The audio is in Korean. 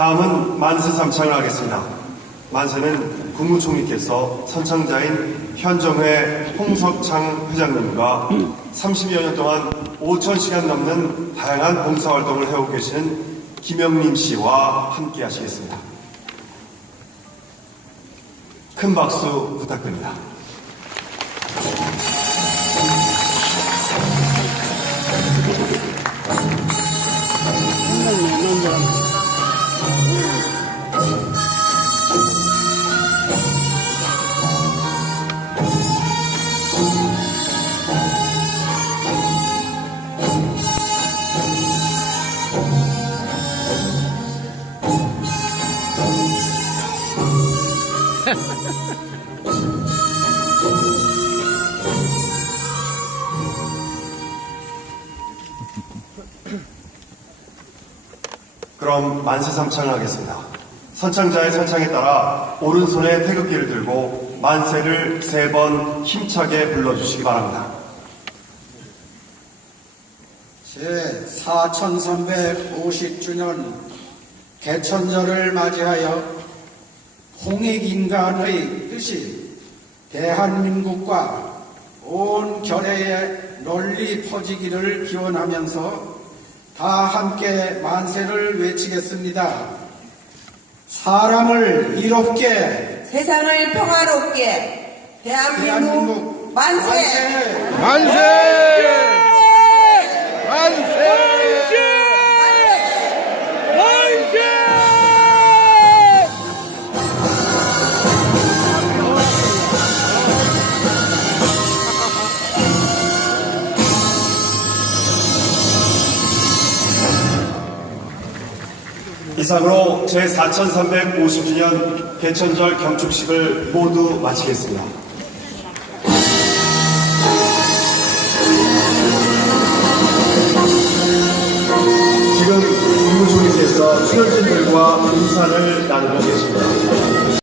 다음은 만세 삼창을 하겠습니다. 만세는 국무총리께서 선창자인 현정회 홍석창 회장님과 30여 년 동안 5천 시간 넘는 다양한 봉사활동을 해오고 계시는 김영림 씨와 함께 하시겠습니다. 큰 박수 부탁드립니다. 그럼 만세 삼창을 하겠습니다. 선창자의 선창에 따라 오른손에 태극기를 들고 만세를 세 번 힘차게 불러주시기 바랍니다. 제 4350주년 개천절을 맞이하여 홍익인간의 뜻이 대한민국과 온 결해에 널리 퍼지기를 기원하면서 다 함께 만세를 외치겠습니다. 사람을 이롭게 세상을 평화롭게 대한민국, 대한민국 만세! 만세! 만세! 이상으로 제4350주년 개천절 경축식을 모두 마치겠습니다. 지금 국무총리께서 출연진들과 인사를 나누고 계십니다.